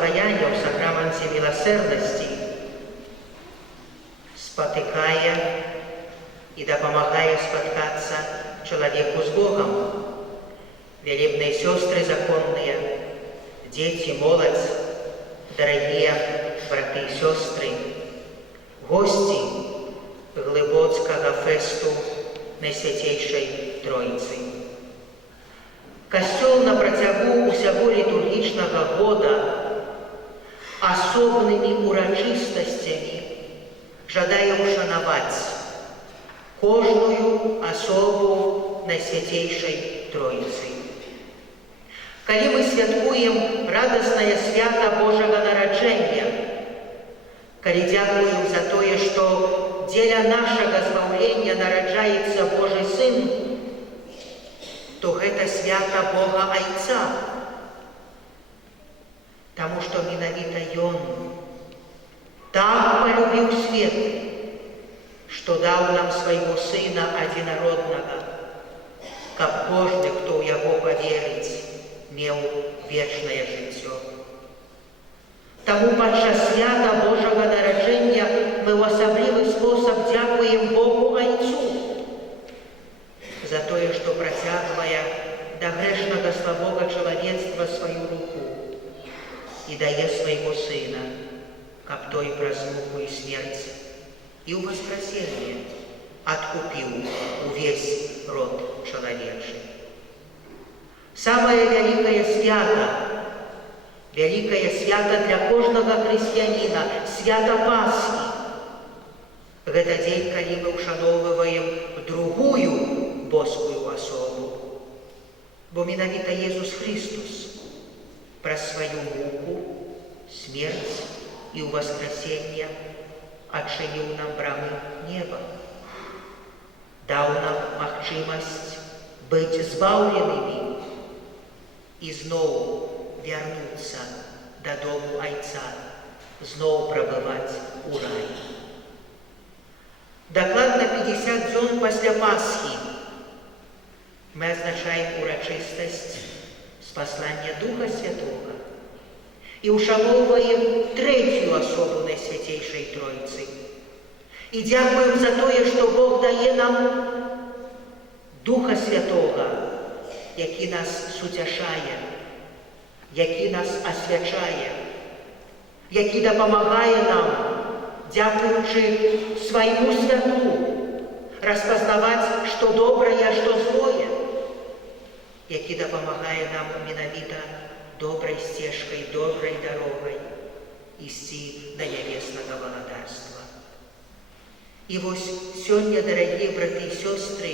пакаяння ў сакраманце міласэрнасці спатыкае і дапамагае спаткацца чалавеку з Богам. Вялібныя сёстры законныя, дзеці, моладзь, дарагія браты і сёстры, госці глыбоцкага фэсту Найсвяцейшай Тройцы. Касцёл на працягу усяго літургічнага года асобнымі урачыстасцямі жадае ушанаваць кожную асобу Найсвяцейшай Тройцы. Калі мы святкуем радаснае свята Божага нараджэння, калі дзякуем за тое, што дзеля нашага збаўлення нараджаецца Божы Сын, то гэта свята Бога Айца, таму што менавіта Ён так палюбіў свет, што даў нам свайго Сына адзінароднага, каб кожны, хто ў Яго паверыць, меў вечнае жыццё. Таму падчас свята Божага нараджэння мы ў асаблівы спосаб дзякуем Богу Айцу за тое, што працягвае да грэшнага слабога чалавецтва сваю руку і дае свайго Сына, каб той праз муку і смерць і ў васкрасенне адкупіў увесь род чалавечы. Самае вялікае свята для кожнага хрысціяніна, свята Пасхі. Гэта дзень, калі мы ўшаноўваем другую боскую асобу. Бо менавіта Езус Христус праз сваю муку, смерць і ўваскрасенне адчыніў нам брамы неба. Даў нам магчымасць быць збаўленымі і зноў вярнуцца дадому Айца, зноў прабываць у раі. Дакладна 50 дзён пасля Пасхі мы адзначаем урачыстасць спаслання Духа Святога і ушаноўваем трэцюю асобу Найсвяцейшай Тройцы. І дзякуем за тое, што Бог дае нам Духа Святога, які нас суцяшае, які нас асвячае, які дапамагае нам, дзякуючы свайму святлу, распазнаваць, што добрае, а што злое, які дапамагае нам менавіта добрай сцежкай, добрай дарогай ісці да нябеснага валадарства. І вось сёння, дарагія браты і сёстры,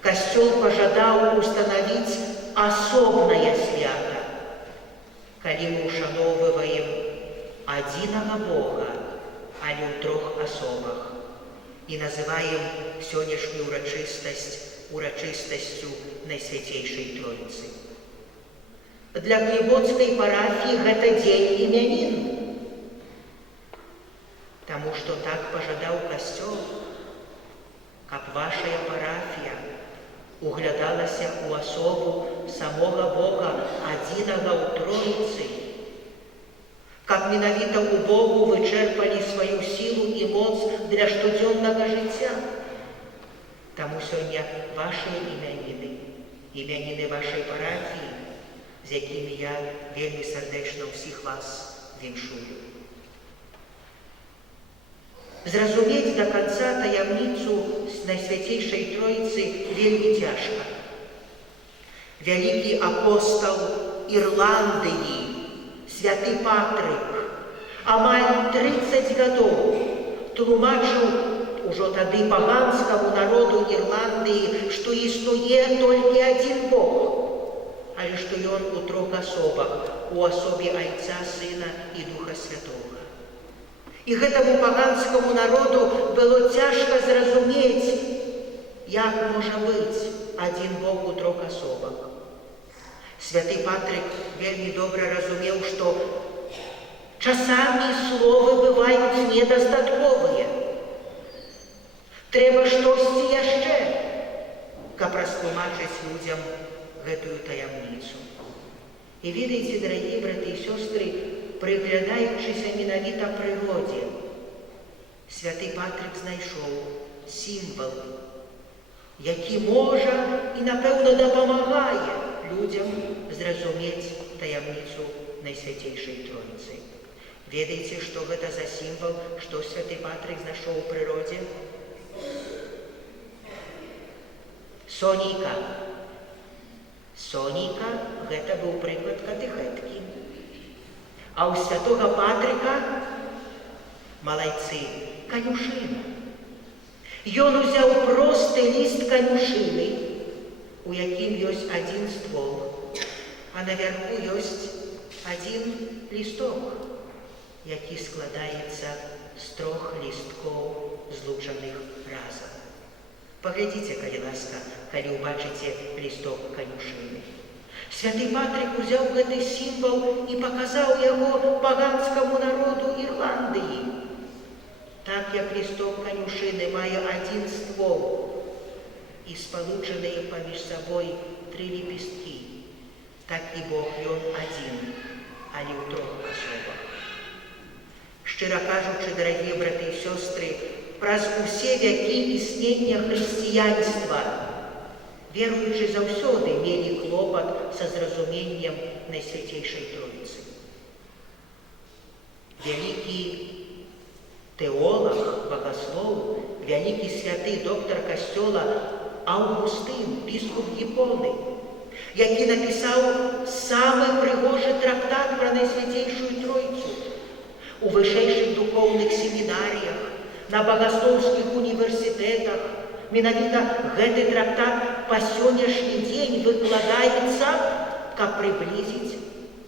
Касцёл пажадаў устанавіць асобнае свята, калі мы ушаноўваем адзінага Бога, але ў трох асобах, і называем сённяшнюю урачыстасць урачыстасцю Найсвяцейшай Тройцы. Для глыбоцкай парафіі гэта дзень імянін, таму што так пажадаў Касцёл, каб вашая парафія углядалася ў асобу самога Бога адзінага ў Тройцы, каб менавіта ў Богу вы чэрпалі сваю сілу і моц для штодзённага жыцця. Таму сёння вашыя імяніны вашай парафіі, з якімі я вельмі сардэчна ўсіх вас віншую. Зразумець да канца таямніцу Найсвяцейшай Тройцы вельмі цяжка. Вялікі апостал Ірландыі, святы Патрык, амаль 30 гадоў тлумачыў ужо тады паганскаму народу Ірландыі, што існуе толькі адзін Бог, але што ён у трох асобах, у асобе Айца, Сына і Духа Святога. І гэтаму паганскаму народу было цяжка зразумець, як можа быць адзін Бог у трох асобах. Святы Патрык вельмі добра разумеў, што часамі словы бываюць недастатковыя. Трэба штосьці яшчэ, каб растлумачыць людзям гэтую таямніцу. І ведаеце, дарагія браты і сёстры, приглядаючися менавіта природзе, святы Патрык знайшоў сімвал, які можа і, напэўна, дапамагае людзям зразумець таямніцу Найсвяцейшай Тройцы. Ведаеце, што гэта за сімвал, што святы Патрык знайшоў у прыродзе? Сонейка. Сонейка – гэта быў прыклад катэхэткі. А ў святога Патрыка, малайцы, канюшына. Ён узяў просты ліст канюшыны, у якім ёсць адзін ствол, а наверху ёсць адзін лісток, які складаецца з 3 лісткоў, злучаных разам. Паглядзіце, калі ласка, калі ўбачыце лісток канюшыны. Святы Патрык узяў гэты сімвал і паказаў яго паганскаму народу Ірландыі. Так як лісток канюшыны мае адзін ствол і спалучаныя паміж сабой 3 лепесткі, так і Бог ён адзін, але ў 3 асобах. Шчыра кажучы, дарагія браты і сёстры, праз усе вякі існення хрысціянства веруючы заўсёды мелі клопат са зразуменнем Найсвяцейшай Тройцы. Вялікі тэолаг, багаслоў, вялікі святы доктар касцёла Аўгустын, біскуп Гіпоны, які напісаў самы прыгожы трактат пра Найсвяцейшую Тройцу. У вышэйшых духоўных семінарыях, на багаслоўскіх універсітэтах менавіта гэты трактат па сённяшні дзень выкладаецца, каб прыблізіць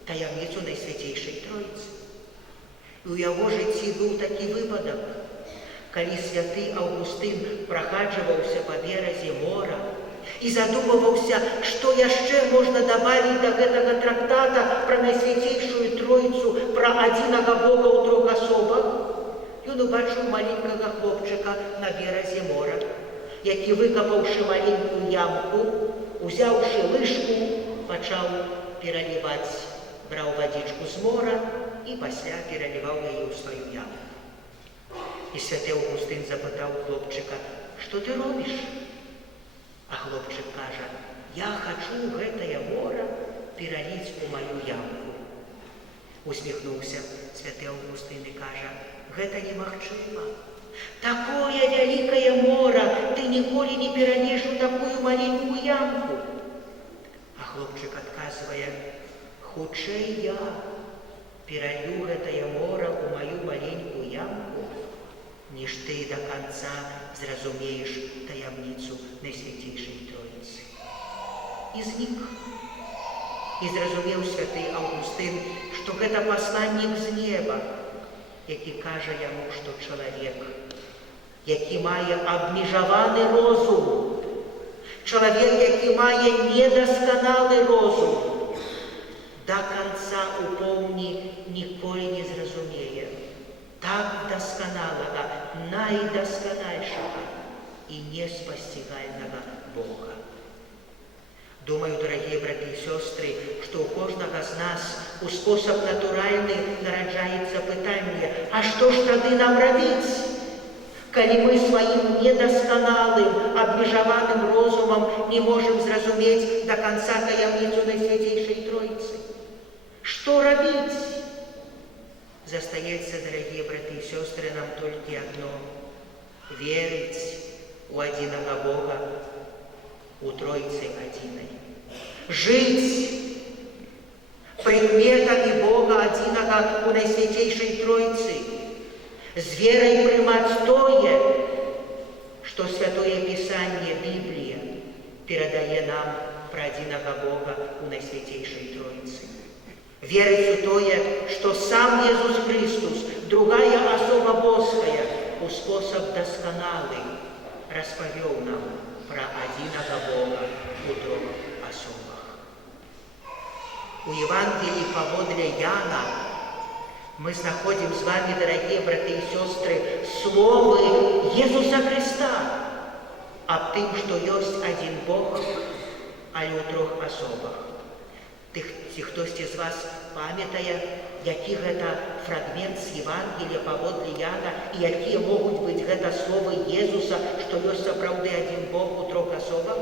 таямніцу Найсвяцейшай Тройцы. І ў яго жыцці быў такі выпадак, калі святы Аўгустын прахаджваўся па беразе мора і задумваўся, што яшчэ можна дабавіць да гэтага трактата пра Найсвяцейшую Тройцу, пра адзінага Бога ў 3 асобах. Ён убачыў маленькага хлопчыка на беразе мора, які, выкапаўшы маленькую ямку, узяўшы лыжку, пачаў пераліваць, браў вадзічку з мора і пасля пераліваў яе ў сваю ямку. І святы Аўгустын запытаў хлопчыка: «Што ты робіш?» А хлопчык кажа: «Я хачу гэтае мора пераліць у маю ямку». Усміхнуўся святы Аўгустын і кажа: «Гэта немагчыма. Такое вялікае мора ты ніколі не пераліш у такую маленькую ямку». А хлопчык адказвае: «Хутчэй я пералью гэтае мора ў маю маленькую ямку, ніж ты да канца зразумееш таямніцу Найсвяцейшай Тройцы». І знік. І зразумеў святы Аўгустын, што гэта пасланнік з неба, які кажа яму, што чалавек, які мае абмежаваны розум, чалавек, які мае недасканалы розум, да канца ў поўні ніколі не зразумее так дасканалага, найдасканальшага і неспасцігальнага Бога. Думаю, дарагія браты і сёстры, што ў кожнага з нас у спосаб натуральны нараджаецца пытанне: а што ж тады нам рабіць, калі мы сваім недасканалым, абмежаваным розумам не можам зразумець да канца таямніцу Найсвяцейшай Тройцы? Што рабіць? Застаецца, дарагія браты і сёстры, нам толькі адно – верыць у адзінага Бога, у Тройцы адзінай. Жыць прыкметамі Бога адзінага у Найсвяцейшай Тройцы, з верай прымаць тое, што Святое Пісанне, Біблія, перадае нам пра адзінага Бога у Найсвяцейшай Тройцы. Верыць у тое, што сам Езус Христус, другая асоба боская, у спосаб дасканалы распавёў нам пра адзінага Бога у 3 асобах. У Евангелии паводле Яна мы знаходзім з вами, дарагія браты і сёстры, словы Езуса Христа аб тым, што ёсць адзін Бог, але ў 3 асобах. Ці хтосьці з вас памятая, які гэта фрагмент з Евангелія паводле Яна і якія могуць быць гэта словы Езуса, што ёсць сапраўды адзін Бог у трох асобах?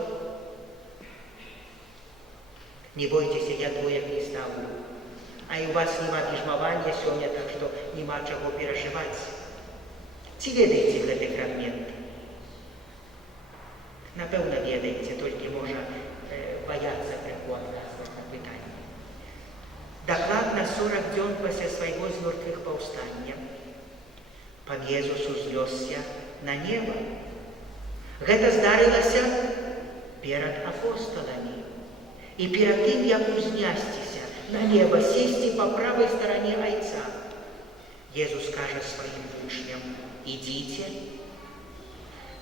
Не бойцеся, я двоек не ставлю. А і у вас няма бежмавання сёння, так што няма чаго перажываць. Ці ведаеце гэты фрагмент? Напэўна, ведаеце, толькі можа баяцца крыху адказваць на пытанне. Дакладна 40 дзён пасля свайго з мёртвых паўстання Пан Езус узнёсся на неба. Гэта здарылася перад апосталамі. І перад тым, як узнясціся на неба, сесці па правай старане Айца, Езус кажа сваім вучням: «Ідзіце,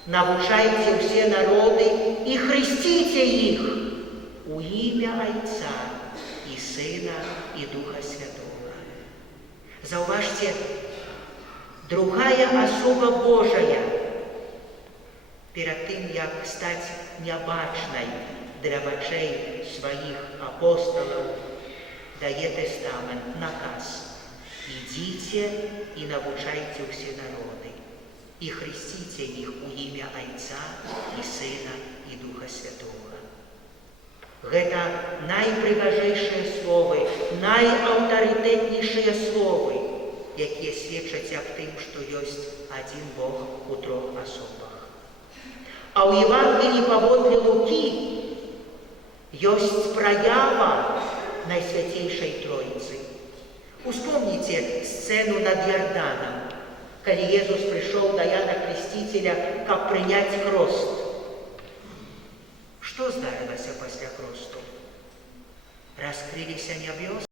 навучайце ўсе народы і хрысціце іх у імя Айца і Сына і Духа Святого». Заўважце, другая асоба Божая перад тым, як стаць нябачнай для вачэй сваіх апосталаў, дае тэстамент, наказ: «Ідзіце і навучайце ўсе народы і хрысціце іх у імя Айца і Сына і Духа Святого». Гэта найпрыгажэйшыя словы, найаўтарытэтнейшыя словы, якія сведчаць аб тым, што ёсць адзін Бог у трох асобах. А ў Евангеліі паводле Лукі ёсць праява Найсвяцейшай Тройцы. Успомніце сцэну над Ярданам, калі Езус прыйшоў да Яна Крысціцеля, каб прыняць хрост. Што здарылася пасля хросту? Раскрыліся нябёсы.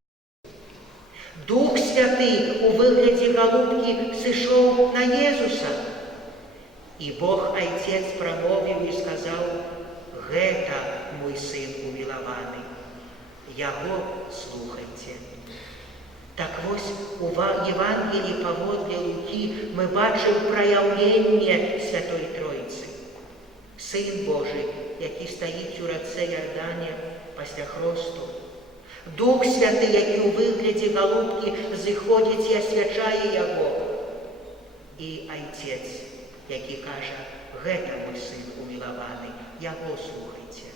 Дух Святы у выглядзе галубкі сышоў на Езуса. І Бог Айцец прамовіў і сказаў: «Гэта мой сын умілаваны, яго слухайце». Так вось, у Евангеліі паводле Лукі мы бачым праяўленне Святой Тройцы. Сын Божы, які стаіць у рацэ Ярдане пасля хросту. Дух Святы, які ў выглядзе галубкі зыходзіць і асвячае яго. І Айцец, які кажа: «Гэта мой сын умілаваны, яго слухайце».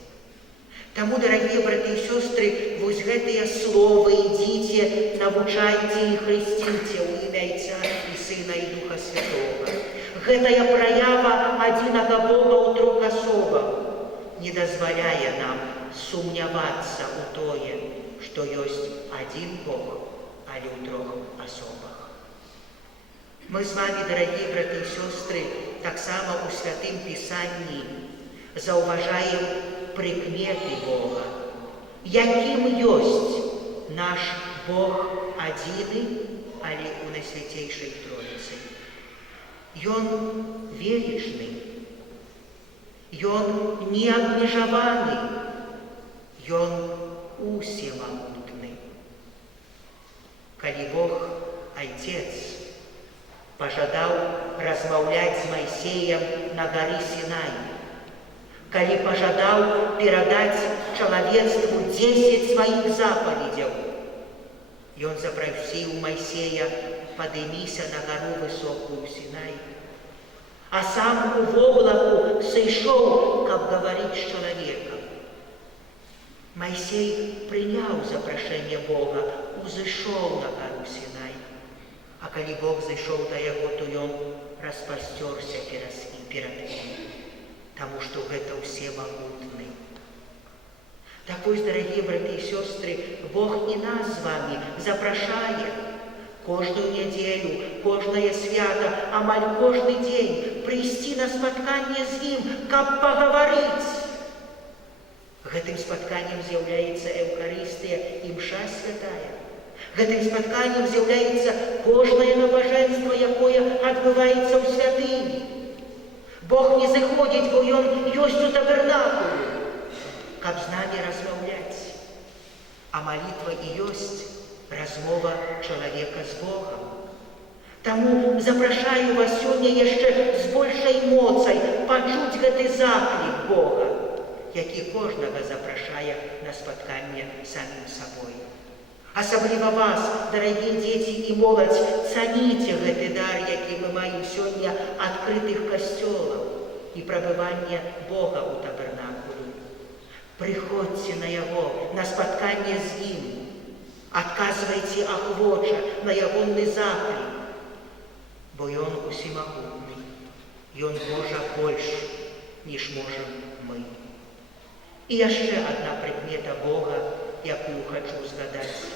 Таму, дарагія браты і сёстры, вось гэтыя словы: «Ідзіце, навучайце і хрысціце ў імя Айца і Сына і Духа Святого». Гэтая праява адзінага Бога ў трох асобах не дазваляе нам сумнявацца ў тое, што ёсць адзін Бог, але ў трох асобах. Мы з вами, дарагія браты і сёстры, таксама ў Святым Пісанні заўважаем прыкметы Бога, якім ёсць наш Бог адзіны, але ў Найсвяцейшай Тройцы. Ён велічны, ён неабмежаваны, ён усемагутны. Калі Бог Айцец пажадаў размаўляць з Майсеем на гары Сінай, калі пажадаў перадаць чалавецтву 10 сваіх запаведзяў, ён запрасіў Майсея: «Падыміся на гару высокую Сінай», а сам у воблаку сышоў, каб гаварыць з чалавекам. Майсей прыняў запрашэнне Бога, узышоў на гару Сінай. А калі Бог зайшоў да яго, то ён распасцёрся перад ім, таму што гэта ўсемагутны. Так вось, дарагія браты і сёстры, Бог і нас з вамі запрашае кожную нядзелю, кожнае свята, амаль кожны дзень прыйсці на спатканне з ім, каб пагаварыць. Гэтым спатканнем з'яўляецца Эўхарыстыя і мша святая. Гэтым спатканнем з'яўляецца кожнае набажэнства, якое адбываецца ў святыні. Бог не зыходзіць, бо ён ёсць у табернакуле, каб з намі размаўляць. А малітва і ёсць размова чалавека з Богам. Таму запрашаю вас сёння яшчэ з большай моцай пачуць гэты заклік Бога, які кожнага запрашае на спатканне самім сабой. Асабліва вас, дарагія дзеці і моладзь, цаніце гэты дар, які мы маем сёння адкрытых касцёлаў і прабывання Бога ў табернакуле. Прыходзьце на яго, на спатканне з ім, адказвайце ахвоча на ягоны заклік, бо ён усемагутны, ён можа больш, ніж можам мы. І яшчэ адна прыкмета Бога, якую хачу згадаць.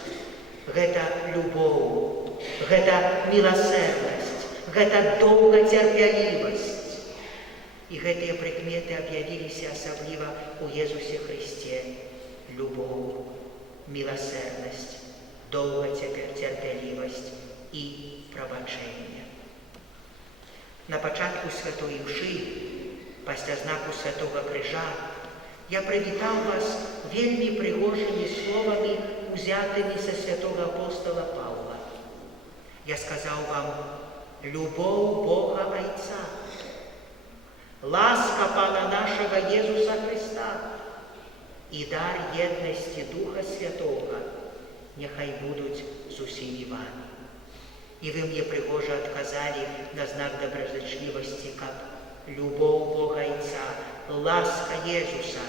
Гэта любоў, гэта міласэрнасць, гэта доўгацярпялівасць. І гэтыя прыкметы аб'явіліся асабліва ў Езусе Хрысце. Любоў, міласэрнасць, доўгацярпялівасць і прабачэнне. На пачатку святой імшы, пасля знаку святога крыжа, я прывітаў вас вельмі прыгожымі словамі, узятымі са святога апостола Паўла. Я сказаў вам: любоў Бога Айца, ласка Пана нашага Езуса Христа і дар єднасці Духа Святога няхай будуць з усімі вами. І вы мне прыгожа адказалі на знак добразычлівасці, каб любоў Бога Айца, ласка Езуса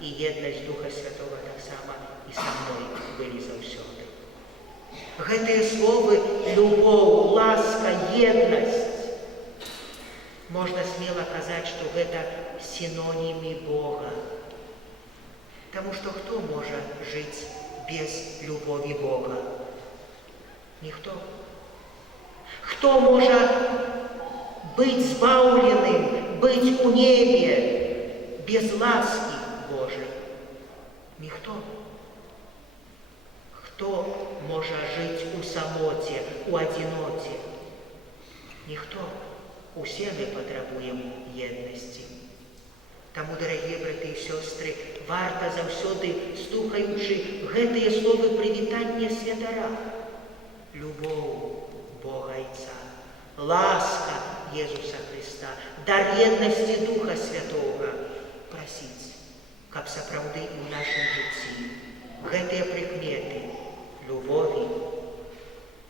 і єднасць Духа Святого таксама і са мной былі заўсёды. Гэтыя словы любоў, ласка, єднасць, можна смела казаць, што гэта сінонімы Бога. Таму што хто можа жыць без любові Бога? Ніхто. Хто можа быць збаўленым, быць у небе без ласки Божай? Ніхто. Хто можа жыць у самоце, у адзіноце? Ніхто. Усе мы патрабуем єднасці. Таму, дарагія браты і сёстры, варта заўсёды, слухаючы гэтыя словы прывітання святара: любоў Бога Айца, ласка Езуса Христа, дар єднасці Духа Святога, прасіць, каб сапраўды і ў нашым жыцці гэтыя прыкметы любові,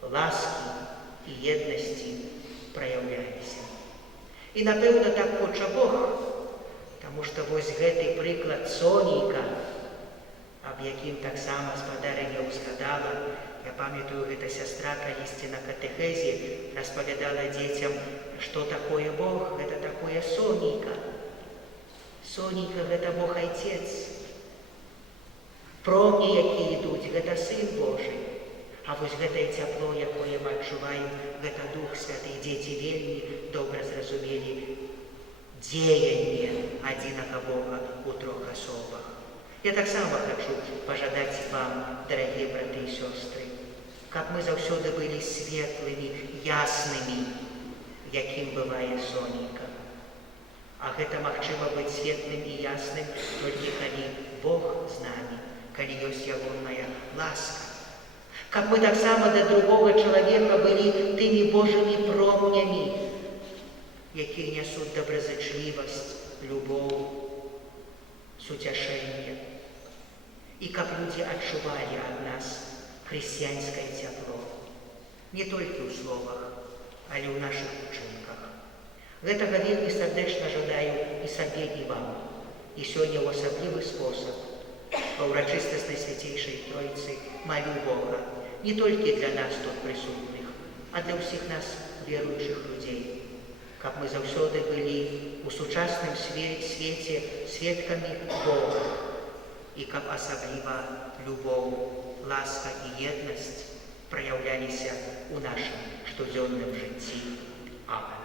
ласкі і єднасці праяўляліся. І, напэўна, так хоча Бог, таму што вось гэты прыклад сонейка, аб якім таксама спадарыня ўзгадала. Я памятаю, гэта сястра калісьці на катэхезе распавядала дзецям, што такое Бог, гэта такое сонейка. Сонейка — гэта Бог Айцец. Промні, якія ідуць, гэта Сын Божы. А вось гэтае цяпло, якое мы адчуваем, гэта Дух Святы. Дзеці вельмі добра зразумелі дзеянне адзінага Бога ў трох асобах. Я таксама хачу пажадаць вам, дарагія браты і сёстры, каб мы заўсёды былі светлымі, яснымі, якім бывае сонейка. А гэта магчыма быць светлым і ясным толькі калі Бог з намі, калі ёсць ягоная ласка. Каб мы таксама да другога чалавека былі тымі Божымі промнямі, якія нясуць добразычлівасць, любоў, суцяшэнне. І каб людзі адчувалі ад нас хрысціянскае цяпло, не толькі ў словах, але ў нашых учынках. Гэтага вельмі сардэчна жадаю і сабе, і вам. І сёння ў асаблівы спосаб ва ўрачыстаснай Свяцейшай Тройцы малю Бога не толькі для нас тут прысутных, а для ўсіх нас веруючых людзей, каб мы заўсёды былі ў сучасным свеце сведкамі Бога, і каб асабліва любоў, ласка і еднасць праяўляліся ў нашым штодзённым жыцці. Амен.